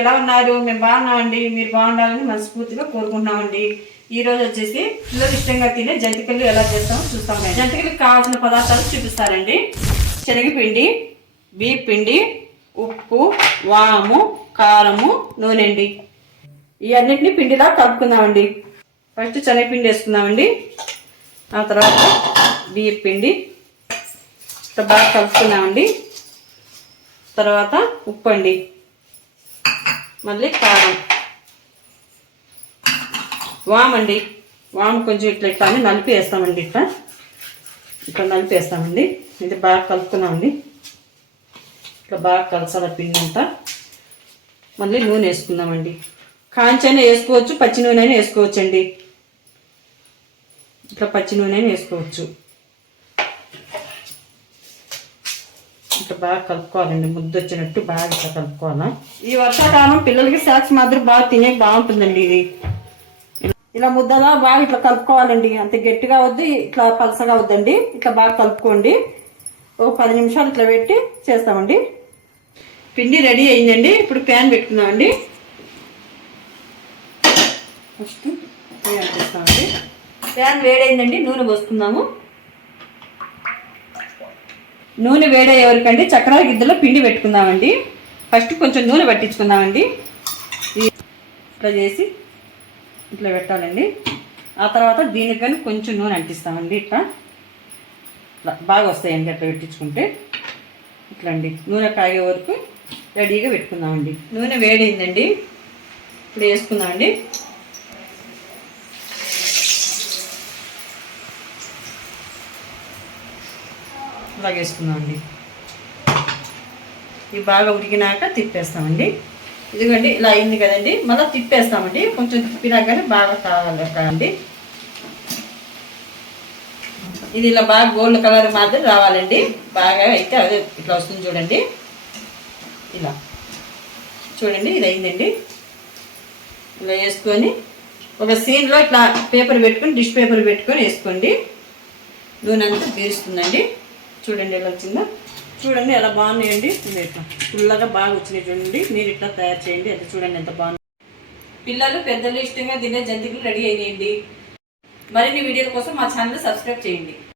ఎలా ఉన్నారు? మేము బాగున్నామండి. మీరు బాగుండాలని మనస్ఫూర్తిగా కోరుకుంటున్నామండి. ఈ రోజు వచ్చేసి పిల్లలు ఇష్టంగా తినే జంతికలు ఎలా చేస్తామో చూస్తాం. జంతికలకు కావాల్సిన పదార్థాలు చూపిస్తారండి. శనగపిండి, బియ్యం పిండి, ఉప్పు, వాము, కారము, నూనె అండి. ఇవన్నిటిని పిండిలా కలుపుకుందామండి. ఫస్ట్ శనగపిండి వేసుకుందామండి. ఆ తర్వాత బియ్యం పిండి బాగా కలుపుకుందామండి. తర్వాత ఉప్పు అండి, మళ్ళీ కారం, వామండి. వాము కొంచెం ఇట్లా ఇట్లా అని నలిపి వేస్తామండి. ఇట్లా నలిపి వేస్తామండి. ఇది బాగా కలుపుకున్నామండి. ఇట్లా బాగా కలసాల పిండి అంతా. మళ్ళీ నూనె వేసుకుందామండి. కాంచైనా వేసుకోవచ్చు, పచ్చి నూనె అయినా వేసుకోవచ్చు అండి. ఇట్లా పచ్చి నూనె అయినా వేసుకోవచ్చు. ఇట్లా బాగా కలుపుకోవాలండి. ముద్ద వచ్చినట్టు బాగా ఇట్లా కలుపుకోవాలా. ఈ వర్షాకాలం పిల్లలకి స్నాక్స్ మాదిరి బాగా తినే బాగుంటుందండి. ఇది ఇలా ముద్దలా బాగా ఇట్లా కలుపుకోవాలండి. అంత గట్టిగా వద్దు, ఇట్లా పలసగా వద్దండి. ఇట్లా బాగా కలుపుకోండి. ఒక 10 నిమిషాలు ఇట్లా పెట్టి చేస్తామండి. పిండి రెడీ అయిందండి. ఇప్పుడు ప్యాన్ పెట్టుకుందామండి. ఫస్ట్ అంటిస్తామండి. ప్యాన్ వేడైందండి. నూనె పోసుకుందాము. నూనె వేడయ్యే వరకండి చక్రాల గిద్దలో పిండి పెట్టుకుందామండి. ఫస్ట్ కొంచెం నూనె పట్టించుకుందామండి. ఇట్లా చేసి ఇట్లా పెట్టాలండి. ఆ తర్వాత దీనికి కానీ కొంచెం నూనె అంటిస్తామండి. ఇట్లా బాగా వస్తాయండి అట్లా పెట్టించుకుంటే. ఇట్లా అండి నూనె కాగే వరకు రెడీగా పెట్టుకుందామండి. నూనె వేడైందండి. ఇప్పుడు వేసుకుందామండి. ఇలాగ వేసుకుందామండి. ఇవి బాగా ఉడికినాక తిప్పేస్తామండి. ఇదిగోండి ఇలా అయింది కదండి. మళ్ళీ తిప్పేస్తామండి. కొంచెం తిప్పినా కానీ బాగా కావాలి కదండి. ఇది ఇలా బాగా గోల్డ్ కలర్ మాత్రం రావాలండి. బాగా అయితే అదే ఇట్లా వస్తుంది చూడండి. ఇలా చూడండి, ఇది అయిందండి. ఇలా వేసుకొని ఒక సీన్లో ఇట్లా పేపర్ పెట్టుకొని, డిష్ పేపర్ పెట్టుకొని వేసుకోండి. నూనె అంతా పీరుస్తుందండి. చూడండి ఎలా వచ్చిందో. చూడండి ఎలా బాగున్నాయండి. ఇట్లా ఫుల్లగా బాగా వచ్చినాయి చూడండి. మీరు ఇట్లా తయారు చేయండి. అది చూడండి ఎంత బాగుంది. పిల్లలు పెద్దలు ఇష్టంగా తినే జంతికలు రెడీ అయినాయండి. మరిన్ని వీడియోల కోసం మా ఛానల్ సబ్స్క్రైబ్ చేయండి.